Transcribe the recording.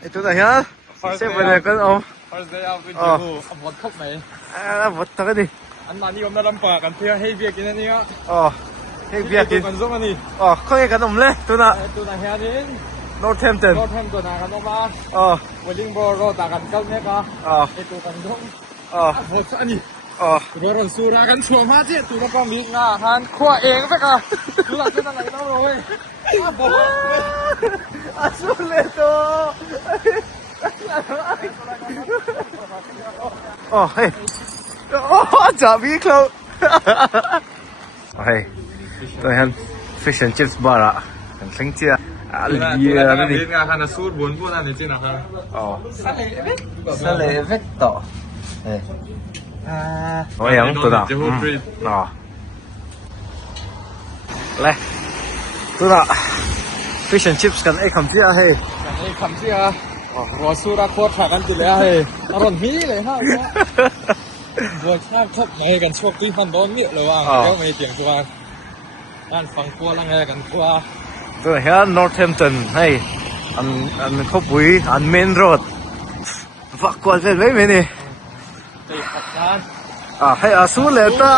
ไอ้ตัวไหนฮะเซฟไปเลยก็เอา First day out with you หมดครบไหม หมดทั้งนี้ อันมานี่ผมได้ลำปากกันเพื่อให้เบียร์กินอันนี้ก็ ให้เบียร์กิน กันซุปอันนี้ เขาให้กันนมเลยตัวน่ะ ตัวไหนฮะนี่ Northampton รถแทมตัวไหนกันออกมาวันลิงโบรตากันเก้าเนี่ยก็ไอตัวกันซุปหมดอันนี้รถสูรากันชัวมาเจ็ดตัวก็มีงาหันขั้วเองสักอ่ะดูหลังจะอะไรต้องเลยสู้เลยตัวเฮ้ยจับวิ่งเขาเฮ้ยตัวเห็น fish and chips bar อ่ะเป็นสิ่งที่เยอะนี่งาหันสูตรบนพวกนั้นจริงนะครับสเลเวกต่อโอ้ยยังตัวน่ะเลยตัวน่ะ fish and chips กันไอ้คำเสียเฮ้ยไอ้คำเสียรอสูราโคตรขากันจิแล้วเฮ้ยอร่อยมีเลยฮะบัวชาบชอบไหนกันช่วงที่ฟันโดนมีเลยว่าแล้วไม่เจียงตัวด้านฟังกัวลังไงกันกัวตัวเฮีย Northampton ให้อันครบวิอัน main road ฟักกว่าเสร็จไหมเมนี่ไปขับจานให้อาสูเลยตา